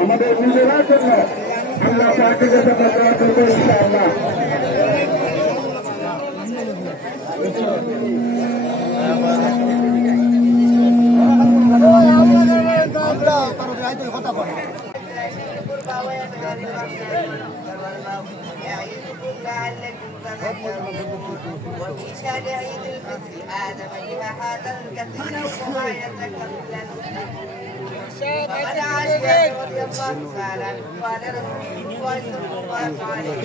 আমাদের নিজেরার জন্য আমরা চাকরি করবো ইনশাআল্লাহ। وفي شهر عيد الفطر آدم بها هذا الكثير وما يتكلم فقد عاش رضي الله تعالى عنه قال رسول الله صلى الله عليه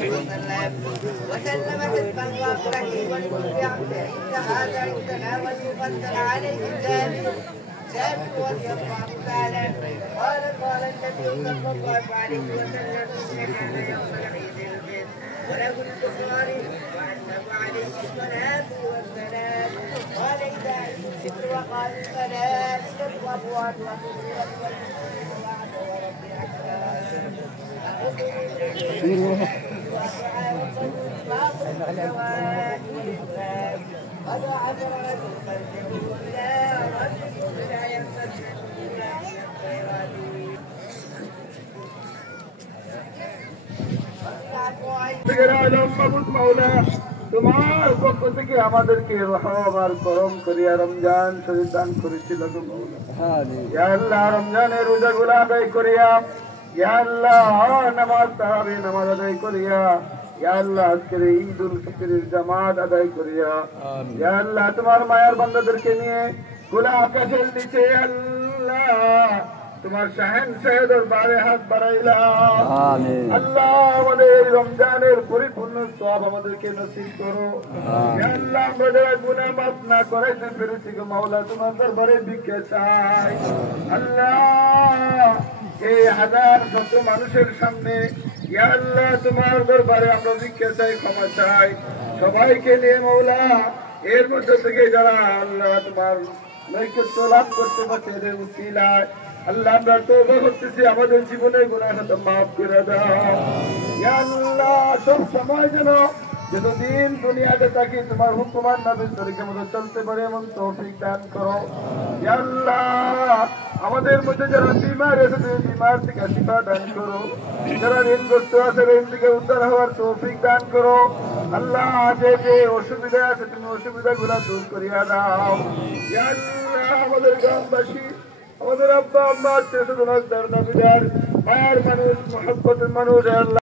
وسلم حزبا وابراهيم لكل عبد عند هذا عندنا وليقدر عليه جابر رضي الله تعالى عنه قال النبي صلى الله عليه وسلم كان يوم العيد الفطر وله البخاري وعنه عليه الصلاة والسلام قال إذا الفطر وقال الصلاة والأبواب وقصرت والبعد ورب তোমার পক্ষ থেকে আমাদেরকে রহম আর করম করিয়া রমজান শরীফ দান করেছিল আল্লাহ। রমজানের রোজাগুলা আদায় করিয়া আল্লাহ নামাজ তারাবি নামাজ আদায় করিয়া আল্লাহ আজকের ঈদুল ফিতরের জামাত আদায় করিয়া আল্লাহ তোমার মায়ার বান্দাদেরকে নিয়ে খোলা আকাশের নিচে আল্লাহ তোমার শাহেনশাহ দরবারে হাত বাড়াইলাম। আল্লাহ আমাদের রমজানের পরিপূর্ণ সওয়াব আমাদেরকে নসিব করো। আল্লাহ আমরা যারা গুনাহ মাফ না করাইতে পেরেছি গো মাওলা তোমার দরবারে ভিক্ষা চাই। আল্লাহ এই হাজার শত মানুষের সামনে আল্লাহ তোমার দরবারে আমরা ভিক্ষা চাই, ক্ষমা চাই সবাইকে নিয়ে মাওলা। এর মধ্যে থেকে যারা আল্লাহ তোমার নৈকট্য লাভ করতে পারছে এদের উসিলায় আল্লাহ আমরা তওবা করতেছি, আমাদের জীবনের গুনাহ মাফ করে দাও। ইয়া আল্লাহ সব সময় যেন যতদিন দুনিয়াতে থাকি তোমার হুকুম আর নবীর তরিকার মতো চলতে পারে এমন তৌফিক দান করো। ইয়া আল্লাহ আমাদের মধ্যে যারা বিমার আছে তুমি বিমার থেকে শিফা দান করো, যারা ঋণগ্রস্ত আছে ঋণ থেকে উদ্ধার হওয়ার তৌফিক দান করো। আল্লাহ যে যে অসুবিধা আছে তুমি অসুবিধাগুলো দূর করিয়া দাও। ইয়া আল্লাহ আমাদের গ্রামবাসী আমাদের আব্বা আম্মা আত্মীয় স্বজন দার দাবিদার মায়ের মানুষ মহব্বতের মানুষ আল্লাহ